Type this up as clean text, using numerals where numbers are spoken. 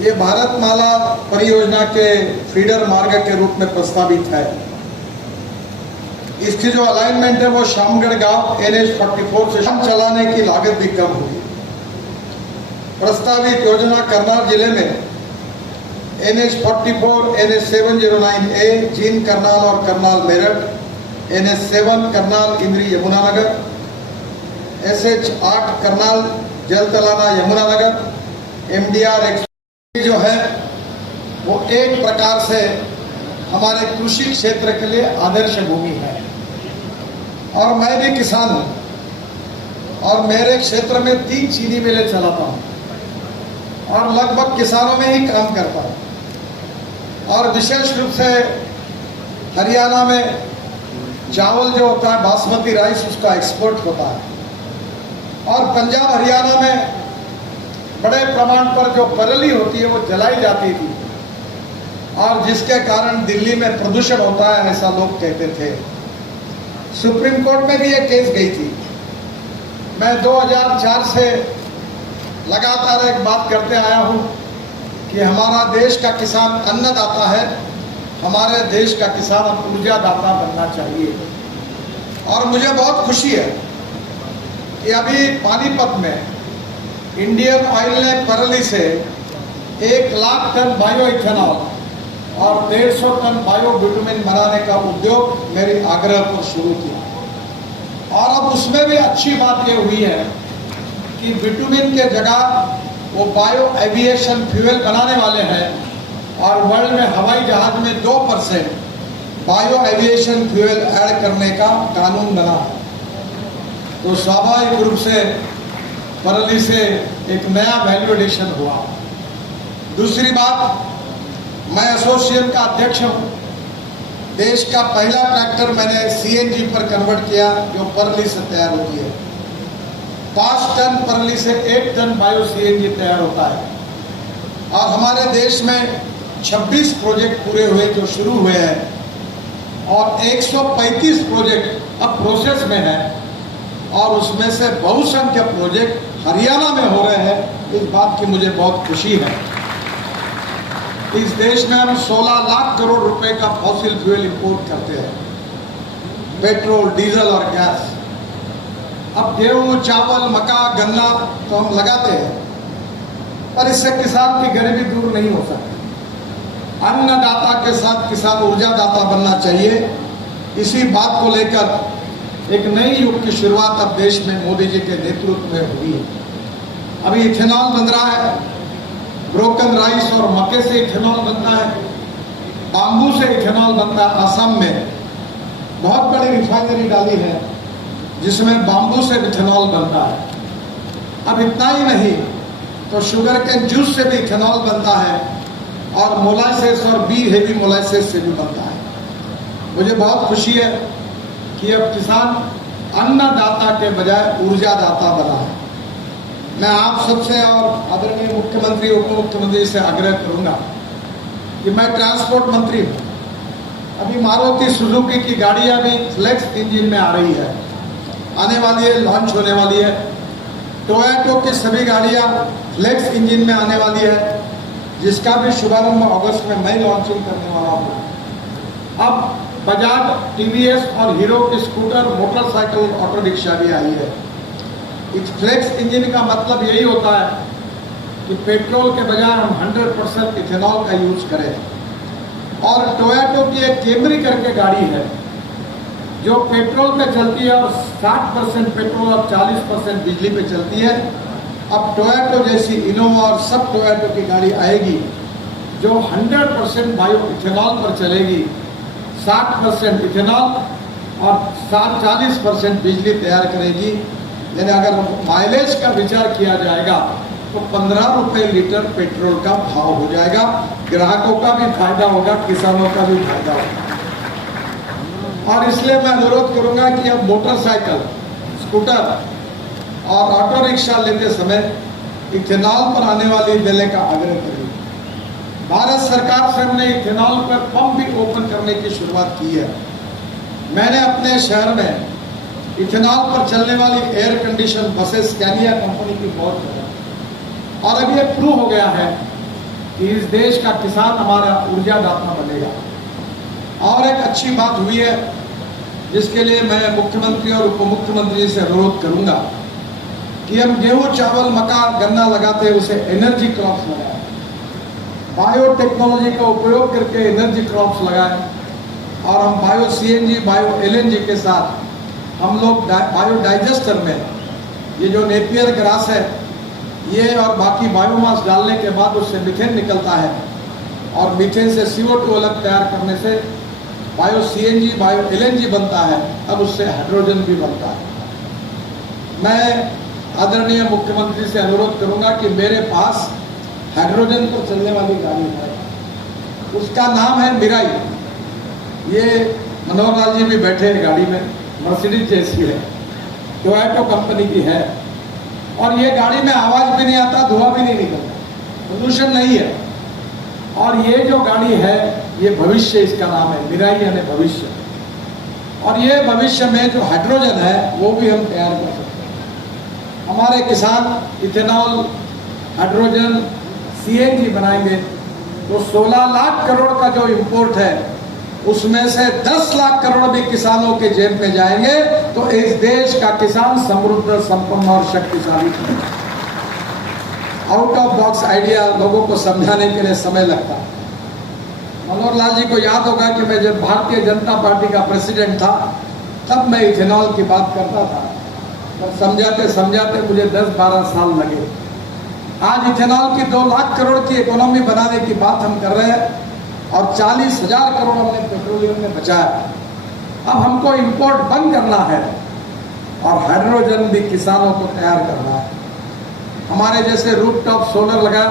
ये भारतमाला परियोजना के फीडर मार्ग के रूप में प्रस्तावित है। इसकी जो अलाइनमेंट है वो शामगढ़ गांव NH-44 से चलाने की लागत भी कम होगी। प्रस्तावित योजना करनाल जिले में NH-44, NH-709A जींद करनाल और करनाल मेरठ, NH-7 करनाल इंद्री यमुनानगर, SH-8 करनाल जलतलाना यमुनानगर, MDR जो है वो एक प्रकार से हमारे कृषि क्षेत्र के लिए आदर्श भूमि है। और मैं भी किसान हूँ और मेरे क्षेत्र में 3 चीनी मिलें चलाता हूँ और लगभग किसानों में ही काम करता हूँ। और विशेष रूप से हरियाणा में चावल जो होता है बासमती राइस, उसका एक्सपोर्ट होता है। और पंजाब हरियाणा में बड़े प्रमाण पर जो परली होती है वो जलाई जाती थी और जिसके कारण दिल्ली में प्रदूषण होता है, ऐसा लोग कहते थे। सुप्रीम कोर्ट में भी ये केस गई थी। मैं 2004 से लगातार एक बात करते आया हूँ कि हमारा देश का किसान अन्नदाता है, हमारे देश का किसान अब ऊर्जादाता बनना चाहिए। और मुझे बहुत खुशी है कि अभी पानीपत में इंडियन ऑयल ने परली से 1 लाख टन बायो इथेनॉल और 150 टन बायो बिटुमिन बनाने का उद्योग मेरे आग्रह पर शुरू किया। और अब उसमें भी अच्छी बात ये हुई है कि बिटुमिन के जगह वो बायो एविएशन फ्यूल बनाने वाले हैं और वर्ल्ड में हवाई जहाज में 2% बायो एविएशन फ्यूल ऐड करने का कानून बना है। तो स्वाभाविक रूप से परली से एक नया वैल्यू एडिशन हुआ। दूसरी बात, मैं एसोसिएशन का अध्यक्ष हूँ। देश का पहला ट्रैक्टर मैंने CNG पर कन्वर्ट किया जो परली से तैयार होती है। 5 टन परली से 1 टन बायो CNG तैयार होता है। और हमारे देश में 26 प्रोजेक्ट पूरे हुए जो शुरू हुए हैं और 135 प्रोजेक्ट अब प्रोसेस में है और उसमें से बहुसंख्यक प्रोजेक्ट हरियाणा में हो रहे हैं। इस बात की मुझे बहुत खुशी है। इस देश में हम 16 लाख करोड़ रुपए का फॉसिल फ्यूल इंपोर्ट करते हैं, पेट्रोल, डीजल और गैस। अब गेहूं, चावल, मक्का, गन्ना तो हम लगाते हैं, पर इससे किसान की गरीबी दूर नहीं हो सकती। अन्नदाता के साथ किसान ऊर्जादाता बनना चाहिए। इसी बात को लेकर एक नई युग की शुरुआत अब देश में मोदी जी के नेतृत्व में हुई है। अभी इथेनॉल बन रहा है, ब्रोकन राइस और मक्के से इथेनॉल बनता है, बाम्बू से इथेनॉल बनता है। असम में बहुत बड़ी रिफाइनरी डाली है जिसमें बाम्बू से इथेनॉल बनता है। अब इतना ही नहीं तो शुगर के जूस से भी इथेनॉल बनता है और मोलासेस और बी हेवी मोलासेस से भी बनता है। मुझे बहुत खुशी है कि अब किसान अन्नदाता के बजाय ऊर्जादाता बना है। मैं आप सबसे और आदरणीय मुख्यमंत्री, उप मुख्यमंत्री से आग्रह करूंगा कि मैं ट्रांसपोर्ट मंत्री हूँ। अभी मारुति सुजुकी की गाड़ियाँ भी फ्लेक्स इंजन में आ रही है, आने वाली है, लॉन्च होने वाली है। टोयोटो की सभी गाड़ियाँ फ्लेक्स इंजन में आने वाली है, जिसका भी शुभारंभ अगस्त में मैं लॉन्चिंग करने वाला हूँ। अब बजाज, TVS और हीरो की स्कूटर, मोटरसाइकिल, ऑटो रिक्शा भी आई है। इस फ्लेक्स इंजन का मतलब यही होता है कि पेट्रोल के बजाय हम 100% इथेनॉल का यूज करें। और टोयोटो की एक कैमरी करके गाड़ी है जो पेट्रोल पे चलती है और 60% पेट्रोल और 40% बिजली पे चलती है। अब टोयोटो जैसी इनोवा और सब टोयोटो की गाड़ी आएगी जो 100% बायो इथेनॉल पर चलेगी, 60% इथेनॉल और 40% बिजली तैयार करेगी। यानी अगर माइलेज का विचार किया जाएगा तो 15 रुपये लीटर पेट्रोल का भाव हो जाएगा। ग्राहकों का भी फायदा होगा, किसानों का भी फायदा होगा। और इसलिए मैं अनुरोध करूंगा कि अब मोटरसाइकिल, स्कूटर और ऑटो रिक्शा लेते समय इथेनॉल पर आने वाली देने का आग्रह करिए। भारत सरकार से हमने इथेनॉल पर पंप भी ओपन करने की शुरुआत की है। मैंने अपने शहर में इथेनॉल पर चलने वाली air condition buses Scania company की बहुत है और अभी ये प्रूव हो गया है कि इस देश का किसान हमारा ऊर्जादाता बनेगा। और एक अच्छी बात हुई है जिसके लिए मैं मुख्यमंत्री और उप मुख्यमंत्री से अनुरोध करूंगा कि हम गेहूं, चावल, मक्का, गन्ना लगाते हैं उसे एनर्जी क्रॉप्स लगाएं, बायोटेक्नोलॉजी का उपयोग करके एनर्जी क्रॉप्स लगाएं, और हम बायो CNG, बायो LNG के साथ हम लोग बायो डाइजेस्टर में ये जो नेपियर ग्रास है ये और बाकी बायोमास डालने के बाद उससे मीथेन निकलता है, और मीथेन से CO2 अलग तैयार करने से बायो CNG, बायो LNG बनता है, अब उससे हाइड्रोजन भी बनता है। मैं आदरणीय मुख्यमंत्री से अनुरोध करूंगा कि मेरे पास हाइड्रोजन पर चलने वाली गाड़ी है, उसका नाम है मिराई। ये मनोहर लाल जी भी बैठे हैं गाड़ी में, मर्सिडीज जैसी है, टोयोटा कंपनी की है, और ये गाड़ी में आवाज भी नहीं आता, धुआं भी नहीं निकलता, पोल्यूशन नहीं है। और ये जो गाड़ी है ये भविष्य, इसका नाम है मिराई यानी भविष्य। और ये भविष्य में जो हाइड्रोजन है वो भी हम तैयार कर सकते हैं। हमारे किसान इथेनॉल, हाइड्रोजन, CNG बनाएंगे तो 16 लाख करोड़ का जो इंपोर्ट है उसमें से 10 लाख करोड़ भी किसानों के जेब में जाएंगे, तो इस देश का किसान समृद्ध, संपन्न और शक्तिशाली है। आउट ऑफ बॉक्स आइडिया लोगों को समझाने के लिए समय लगता है। मनोहर लाल जी को याद होगा कि मैं जब भारतीय जनता पार्टी का प्रेसिडेंट था तब मैं इथेनॉल की बात करता था, पर समझाते समझाते मुझे 10-12 साल लगे। आज इथेनॉल की 2 लाख करोड़ की इकोनॉमी बनाने की बात हम कर रहे हैं, और 40,000 करोड़ हमने पेट्रोलियम में बचाया। अब हमको इंपोर्ट बंद करना है और हाइड्रोजन भी किसानों को तैयार करना है। हमारे जैसे रूफटॉप सोलर लगा